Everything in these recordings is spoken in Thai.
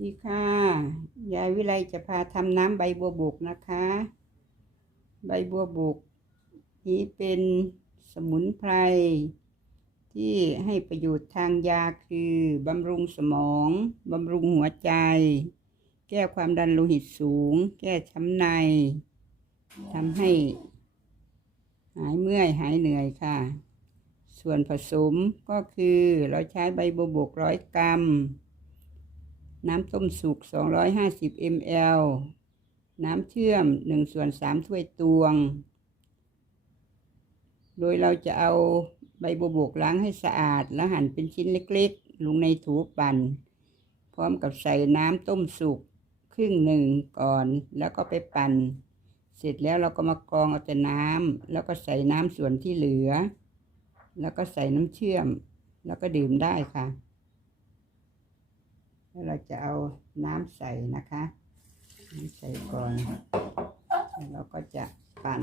ดีค่ะ ยายวิไลจะพาทำน้ำใบบัวบกนะคะ ใบบัวบก นี้เป็นสมุนไพร ที่ให้ประโยชน์ทางยาคือบำรุงสมองบำรุงหัวใจ แก้ความดันโลหิตสูง แก้ช้ำในทำให้ หายเมื่อยหายเหนื่อยค่ะ ส่วนผสมก็คือเราใช้ใบบัวบกร้อยกรัม น้ำต้มสุก 250 ml น้ำเชื่อม1ส่วน3ถ้วยตวง โดยเราจะเอาใบบัวบกล้างให้สะอาด แล้วหั่นเป็นชิ้นเล็กๆ ลงในถูปั่น พร้อมกับใส่น้ำต้มสุก ครึ่งหนึ่งก่อน แล้วก็ไปปั่น เสร็จแล้วเราก็มากรองเอาแต่น้ำแล้วก็ใส่น้ำส่วนที่เหลือ แล้วก็ใส่น้ำเชื่อม แล้วก็ดื่มได้ค่ะ แล้วเราจะเอาน้ำใส่นะคะน้ำใส่ก่อนแล้วเราก็จะปั่น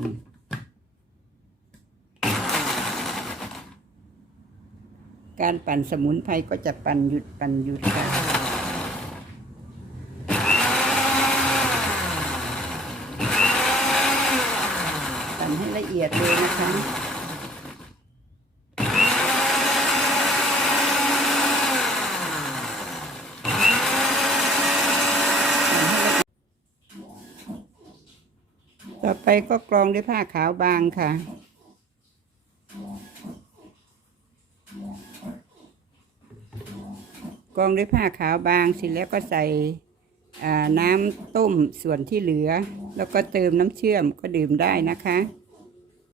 การปั่นสมุนไพรก็จะปั่นหยุดปั่นหยุดค่ะปั่นให้ละเอียดเลยนะคะ ต่อไปก็กรองด้วยผ้าขาวบางค่ะ กรองด้วยผ้าขาวบางเสร็จแล้วก็ใส่น้ำต้มส่วนที่เหลือ แล้วก็เติมน้ำเชื่อมก็ดื่มได้นะคะ